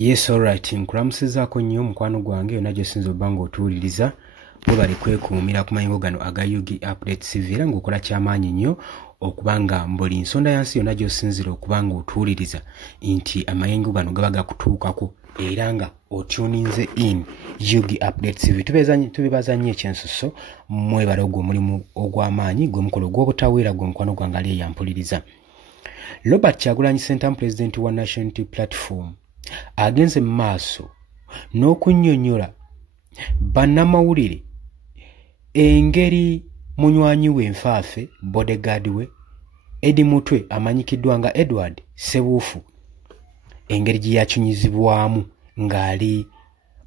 Yes, alright. Nkulamusizaako nnyo mukwano gwange yonna gy'osinza obba ng'otuwuliriza. Bwe kwekuumira ku mayingo gano aga Yugi Update TV era ng'okola ky'amaanyi nnyo okuba nga buli nsonda yansi yonna gy'osinzira okuba ng'otuwuliriza nti amayingo gano gaba gakutuukako era nga otuninze in Yugi Update TV. Tubebaza nnyo ekyensusso mwebale ogw'omulimu ogw'amaanyi gwe mukolo gw'obutaweera gwe mukwano gwange ali eyampuliriza. Robert Kyagulanyi Ssentamu President wa National Unity Platform agenze mu maaso n'okunnyonnyola bannamawulire engeri munywanyi we Nfaafe bodyguard we Eddie Mutwe amanyikiddwa nga Edward Ssebuufu engeri gye yakyunyizibwamu ng'ali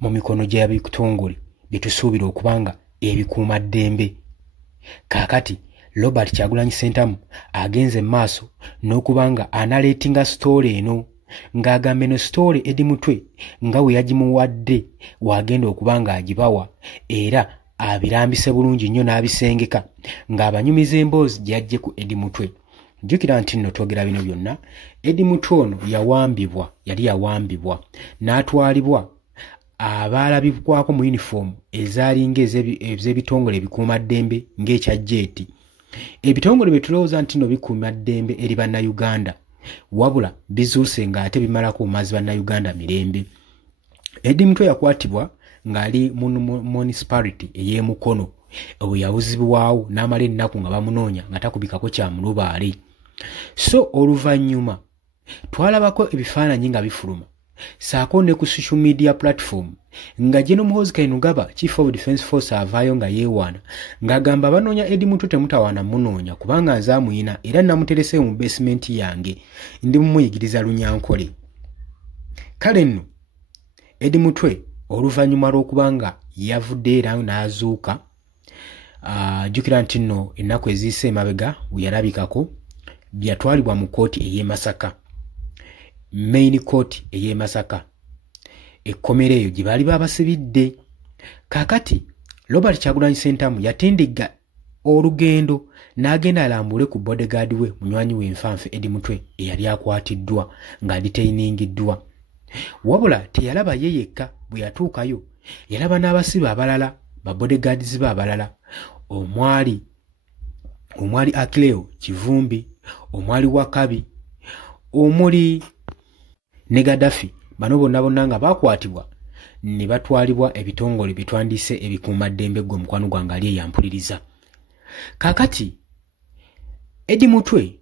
mu mikono gy'ebitongole bye tusuubira okuba nga ebikuuma ddembe. Kaakati Robert Kyagulanyi Ssentamu agenze mu maaso n'okuba nga analeetinga story eno ng'agamba eno story Eddie Mutwe nga we yagimuwadde wagenda okuba ng'agibawa era abirambise bulungi nnyo n'abisengeka ng'abanyumiza emboozi gy'ajje ku Eddie Mutwe. Jjukira nti nno twogera bino byonna Eddie Mutwe ono yali yawambibwa n'atwalibwa abaalabibwako mu uniform ezaalinga ez'ebitongole ebikuuma ddembe ng'ekya jeeti. Ebitongole bye tulowooza nti nno bikuuma ddembe eri bannayuganda wabula bizuuse ng'ate bimalako mazzi bannayuganda mirembe. Eddie Mutwe yakwatibwa ng'ali mu municipality ey'e Mukono bwe yawuzibwawo n'amala ennaku nga bamunoonya nga takubikako kya mulubaale. So oluvannyuma twalabako ebifaananyi nga bifuluma saako ne ku social media platform nga General Muhoozi Kainerugaba Chief of Defence Force avaayo nga yeewaana ng'agamba banoonya Eddie Mutwe temutawaana munoonya kubanga nze amuyina era namuterese mu basement yange ndi mumuyigiriza Lunyankole. Kale nno Eddie Mutwe oluvannyuma lw'okuba nga yavudde era n'azuuka jjukira nti nno ennaku eziyise emabega we yalabikako byatwalibwa mu kooti ey'e Masaka, main court ey'e Masaka, ekkomera eyo gye baali babasibidde. Kaakati Robert Kyagulanyi Ssentamu yatindigga olugendo n'agenda alambule ku bodyguard we munywanyi we Nfaafe Eddie Mutwe eyali akwatiddwa ng'adetainingiddwa. Wabula teyalaba ye yekka, bwe yatuukayo yalaba n'abasibe abalala ba bodyguards be abalala omwali Akileo Kivumbi, omwali Wakabi, omuli ne Gaddafi. Bano bonna nga bakwatibwa ne batwalibwa ebitongole bitwandise ebikuuma ddembe gwe mukwano gwange ali eyampuliriza. Kaakati Eddie Mutwe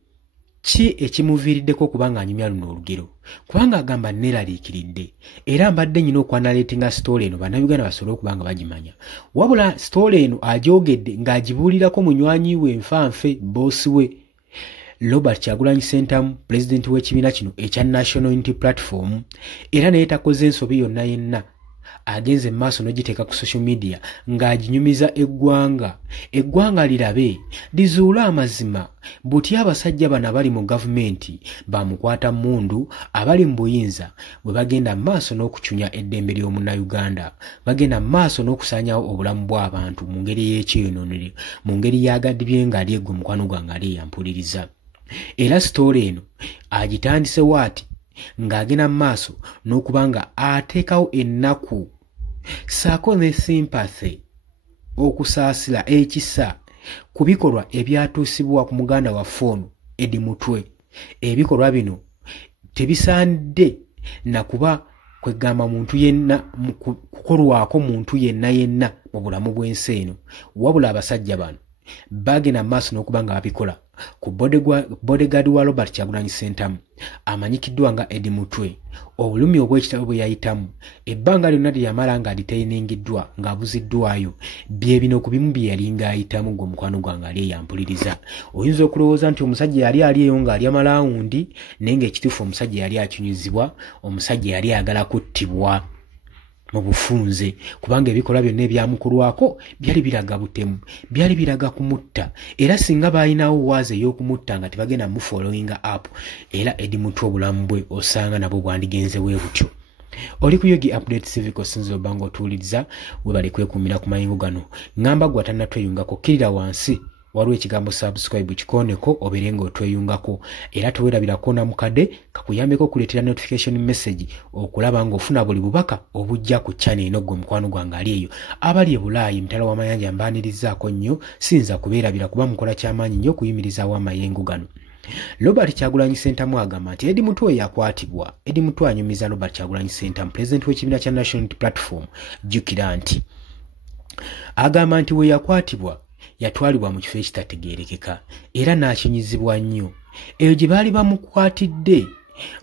ki ekimuviiriddeko kubanga anyumya luno olugero? Kubanga agamba neeraliikiridde era mbadde nyina okwanaleetinga story eno bannayuganda basobole okuba nga bagimanya. Wabula story eno agyogedde ng'agibuulirako munywanyi we Nfaafe boosi we Robert Kyagulanyi Ssentamu President w'ekibiina kino ekya National Unity Platform era naye takoze ensobi yonna yenna agenze mu maaso n'ogiteeka ku social media ng'aginyumiza eggwanga lirabe lizuule amazima buti abasajja bano bali mu gavumenti bamukwata mundu abali mu buyinza bwe bagenda mu maaso n'okucunya eddembe ly'omunnayuganda, bagenda mu maaso n'okusaanyawo obulamu bw'abantu mu ngeri y'ekyonoonere, mu ngeri y'agadibye ng'ali eggwe mukwano gwange ali eyampuliriza. Era story eno agitandise waati ng'agenda mu maaso n'okuba nga ateekawo ennaku saako ne sympathy okusaasira ekisa ku bikolwa ebyatuusibwa ku muganda waffe ono Eddie Mutwe. Ebikolwa bino tebisaanidde na kuba kwegamba muntu yenna kukolwako muntu yenna mu bulamu bw'ensi eno, wabula abasajja bano bagenda mu maaso n'okuba nga babikola ku bodyguard wa Robert Kyagulanyi Ssentamu amanyikiddwa nga Eddie Mutwe. Obulumi obw'ekitabo bwe yayitamu ebbanga lyonna lye yamala ng'adetainingiddwa ng'abuziddwayo bye bino ku bimu bye yali ng'ayitamu gwe mukwano gwange ali eyampuliriza. Oyinza okulowooza nti omusajja yali eyo ng'ali amalawundi naye ng'ekituufu omusajja yali akyunyizibwa, omusajja yali ayagala kuttibwa mu bufunze kubanga ebikolwa byonna ebyamukolwako byali biraga butemu, byali biraga kumutta era singa baalinawo waazi ey'okumutta nga tebagenda mu following up era Eddie Mutwe obulamu bwe osanga nabwo bwandigenze bwe butyo. Oli ku Yugi Update TV kosinza obanga otuwuliriza webale kwekuumira ku mayingo gano. Ngamba gwe atannatweyungako kirira wansi waliwo ekigambo subscribe kikoneko oberenga otweyungako era tuwerabirako na mukadde kakuyambeko okuleetera notification message okulaba ng'ofuna buli bubaka obujja ku channel eno gwe mukwano gwange ali eyo abali ebulaayi mutala w'amayanja mbaanirizaako nnyo sinza kubeerabira kuba mukola kyamaanyi nnyo okuyimirizaawo amayengo gano. Robert Kyagulanyi Ssentamu agamba nti Eddie Mutwe yakwatibwa. Eddie Mutwe anyumiza Robert Kyagulanyi Ssentamu, President w'ekibiina kya National Unity Platform, jjukira nti agamba nti we yakwatibwa yatwalibwa mu kifo ekitategeerekeka era n'akinyizibwa nnyo. Eyo gye baali bamukwatidde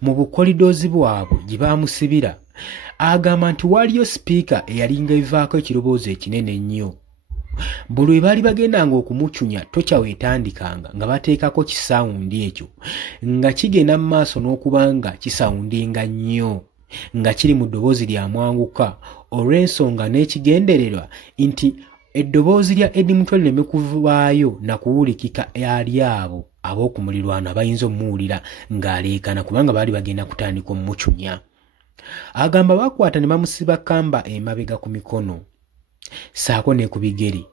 mu bukolidoozi bwabwe gye baamusibira, agamba nti waliyo sipiika eyalinga evaako ekiroboozi ekinene ennyo. Buli we baali bagendanga okumucunya tokya weetandikanga nga bateekako kisawundi ekyo nga kigenda mu maaso n'okubanga kisawundinga nnyo nga kiri mu ddoboozi lya mwanguka olw'ensonga n'ekigendererwa nti eddoboozi lya Eddie Mutwe lireme kuvaayo na kuwulikika eri abo ab'okumulirwano abayinza omuwulira ng'aleekana kubanga baali bagenda kutandika omumucunya. Agamba bakwata ne bamusiba kamba emabega ku mikono saako ne ku bigere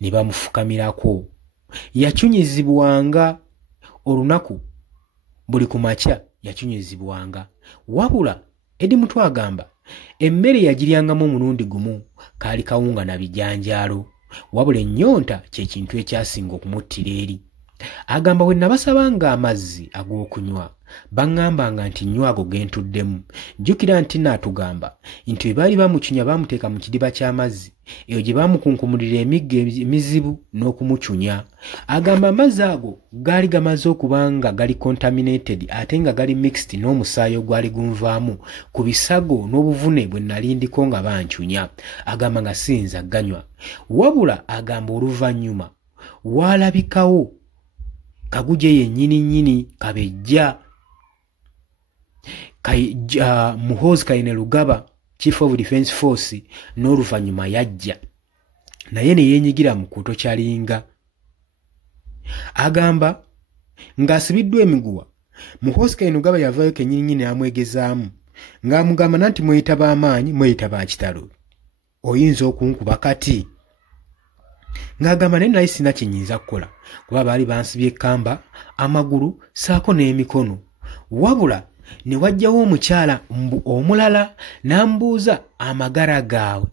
ne bamufukamirako. Yacunyizibwanga olunaku buli ku makya yacunyizibwanga, wabula Eddie Mutwe agamba emmere yagiryangamu omulundi gumu kaali kawunga na bijanjaalo, wabula ennyonta kye kintu ekyasinga okumuttira eri. Agamba we nabasabanga amazzi ag'okunywa baŋŋambanga nti nnywa ago gentuddemu. Jjukira nti naatugamba nti bwe baali bamucunya baamuteeka mu kidiba ky'amazzi eyo gye baamukunkumulira emigga emizibu n'okumucunya. Agamba amazzi ago gaali gamaze okuba nga gali contaminated ate nga gali mixed n'omusaayi ogwali gunvaamu ku bisago n'obuvune bwe nali ndiko nga bancunya. Agamba nga siyinza ganywa, wabula agamba oluvannyuma waalabikawo Kaguje yennyini Kabejja Muhoozi Kainerugaba Chief of Defence Force n'oluvannyuma yajja naye ne yeenyigira mu kuto kyalinga. Agamba ng'asibiddwa emiguwa Muhoozi Kainerugaba yavaayo kennyini amwegezaamu ng'amugamba nanti mweyita b'amaanyi mweyita ba kitalo oyinza okunkuba kati. Ng'agamba naye nali sina kye nnyinza kukola kuba baali bansibye ekkamba amagulu saako n'emikono, wabula ne wajjawo omukyala omulala n'ambuuza amagara gaabwe.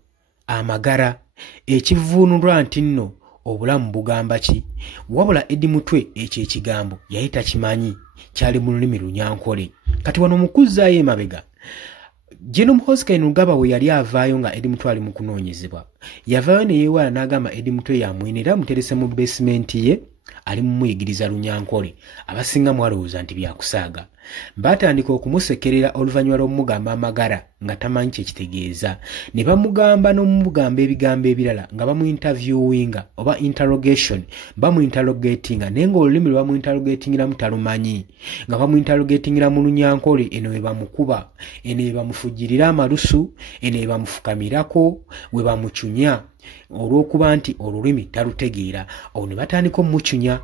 Amagara ekivuunulwa nti nno obulamu bugamba ki, wabula Eddie Mutwe ekyo ekigambo yali takimanyi, kyali mu lulimi Lunyankole. Kati wano mukuzzaayo emabega General Muhoozi Kainerugaba we yali avaayo nga Eddie Mutwe ali mu kunoonyezebwa, yavaayo ne yeewala n'agamba Eddie Mutwe yamwenera muterese mu basement ye ali mu muyigiriza Lunyankole. Abasinga mwalowooza nti byakusaaga. Baatandika okumusekerera oluvannyuma lw'omugamba amagara nga tamanyi kye kitegeeza, ne bamugamba n'omugamba ebigambo ebirala nga bamu-interviewinga oba interrogation, bamu-interrogatinga naye ng'olulimi lwe bamu-interrogatingiramu talumanyi, nga bamu-interrogatingira mu Lunyankole. Eno we bamukuba, eno we bamufujjirira amalusu, eno we bamufukamirako, we bamucunya olw'okuba nti olulimi talutegeera. Olwo ne batandika omumucunya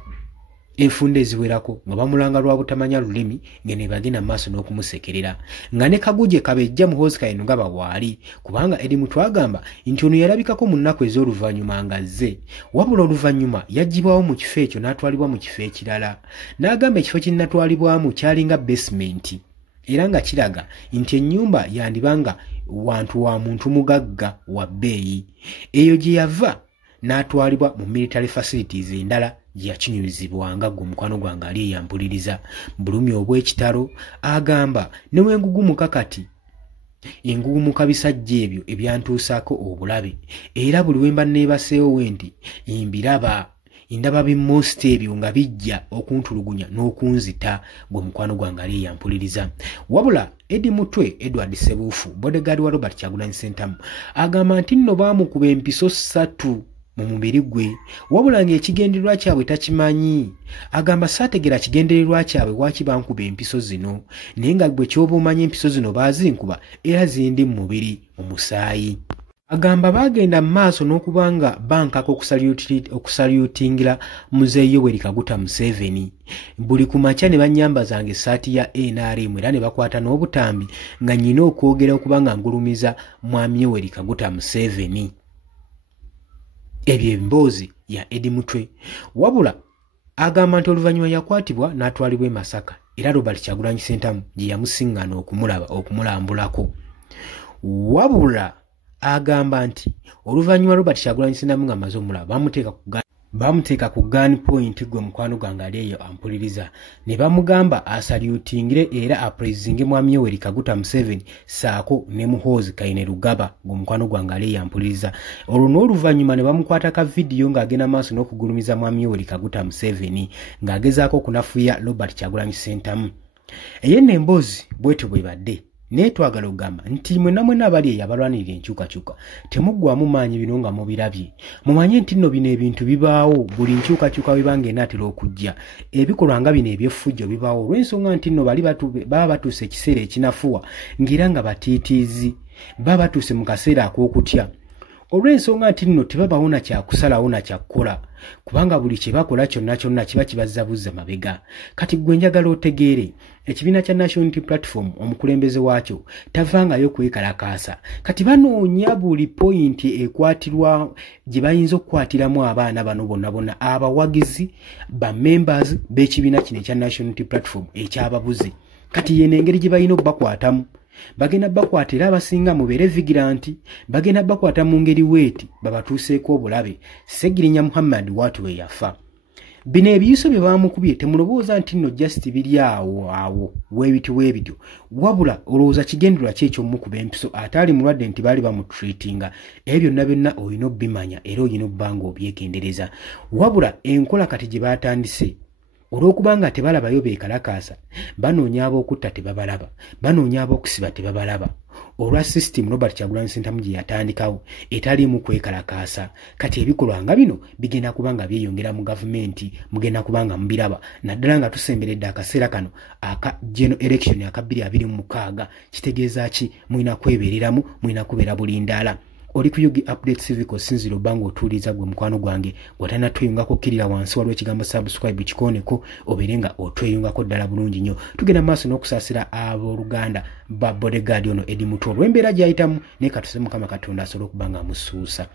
enfunda eziwerako nga bamulanga lwa butamanya lulimi ngene bagenda maaso n'okumusekerera nga ne Kaguje Kabejja Muhoozi Kainerugaba waali, kubanga Eddie Mutwe agamba nti ono yalabikako mu nnaku ez'oluvannyuma ngazze, wabula oluvannyuma yaggyibwawo mu kifo ekyo n'atwalibwa mu kifo ekirala. N'agamba ekifo kye natwalibwamu kyalinga basement era nga kiraga nti ennyumba yandibanga wantu wa muntu mugagga wa bbeeyi. Eyo gye yava n'atwalibwa mu military facilities endala gye yakinyumizibwanga gwe mukwano gwange ali eyampuliriza. Bulumi obw'ekitalo agamba ne wengugumuka kati engugumuka bisajja ebyo ebyantuusaako obulabe era buli wemba neebaseewo we nti ndaba bimmost ebyo nga bijja okuntulugunya n'okunzita gwe mukwano gwange ali eyampuliriza. Wabula Eddie Mutwe Edward Ssebuufu bodyguard wa Robert Kyagulanyi Ssentamu agamba nti nno baamukuba empiso 3 mu mubiri gwe, wabula ng'ekigendererwa kyabwe takimanyi. Agamba saategera kigendererwa kyabwe waaki bankuba empiso zino, naye nga bwe kyoba omanyi empiso zino baazinkuba era zindi mu mubiri mu musaayi. Agamba bagenda mu maaso n'okuba nga bankaka okusalyutingira Muzeeyi Yoweri Kaguta Museveni. Buli ku makya ne bannyambazanga essaati ya NRM era ne bakwata n'obutambi nga nnyina okwogera okuba nga ngulumiza Mwami Yoweri Kaguta Museveni. Ebyo emboozi ya Eddie Mutwe wabula agamba nti oluvannyuma yakwatibwa n'atwalibwa e Masaka era Robert Kyagulanyi Ssentamu gye yamusingana okumulambulako wabula agamba nti oluvannyuma Robert Kyagulanyi Ssentamu ng'amaze omulaba bamuteeka ku gun point gwe mukwano gwange ali eyo ampuliriza ne bamugamba asalutingire era apraising mwami Yoweri Kaguta Museveni saako ne Muhoozi Kainerugaba gwe mukwano gwange ali eyo ampuliriza olwo n'oluvannyuma ne bamukwata ka vidiyo ng'agenda maaso n'okugulumiza mwami Yoweri Kaguta Museveni ng'agezaako okunafuya Robert Kyagulanyi Ssentamu eyenna emboozi bwetyo bwe badde naye twagala okugamba nti mwenna abali eyo abalwanirira enkyukakyuka temuggwamu maanyi bino nga mubirabye mumanye nti nno bino ebintu bibaawo buli nkyukakyuka bwe banga enaatera okujja ebikolwa nga bino ebyeffujjo bibaawo olw'ensonga nti nno baba batuuse ekiseera ekinafuwa ng'era nga batiitiizi baba batuuse mu kaseera ak'okutya olw'ensonga nti nno tebabawo na kyakusalawo na kyakkola kubanga buli kye bakola kyonna kiba kibazzabuza mabega kati gwe njagala otegeere ekibiina kya National Unity Platform omukulembeze waakyo tavangayo kwekalakaasa kati banoonya buli pointi ekwatirwa gye bayinza okukwatiramu abaana bano bonna abawagizi ba members b'ekibiina kino ekya National Unity Platform ekyababuze kati yene engeri gye balina okubakwatamu bagenda bakwata era abasinga mubeere vigilanti bagenda bakwata mu ngeri weeti babatuuseeko obulabe Segirinya Muhammad watu we yafa bino ebiyiso bye bamukubye temulowooza nti nno just biri awo weebityo wabula olowooza kigendera ki eky'omukuba empiso ate ali mulwadde nti baali bamutreatinga ebyo byonna olina obbimanya era olina obbanga obyegendereza wabula enkola kati gye baatandise olw'okubanga tebalabayo beekalakaasa banoonya ab'okutta tebabalaba banoonya ab'okusiba tebabalaba olwa system Robert Kyagulanyi Ssentamu gye yatandikawo etaliimu kwekalakaasa kati ebikolwa nga bino bigenda kubanga byeyongera mu gavumenti mugenda kubanga mubiraba naddala nga tusemberedde akaseera kano aka general election aka 2026 kitegeeza ki mulina kwebeereramu mulina kubeera bulindaala oli ku Yugi Update Civic osinzira obanga otuuliza gwe mukwano gwange watana tweyungako kirira wansi waliwo ekigambo subscribe kikooneko obeere nga otweyungako ddala bulungi nnyo tugenda maaso n'okusaasira abooluganda ba bodyguard ono Eddie Mutwe olw'embeera gy'ayitamu naye katusebe Mukama Katonda asobole okuba nga amusuusa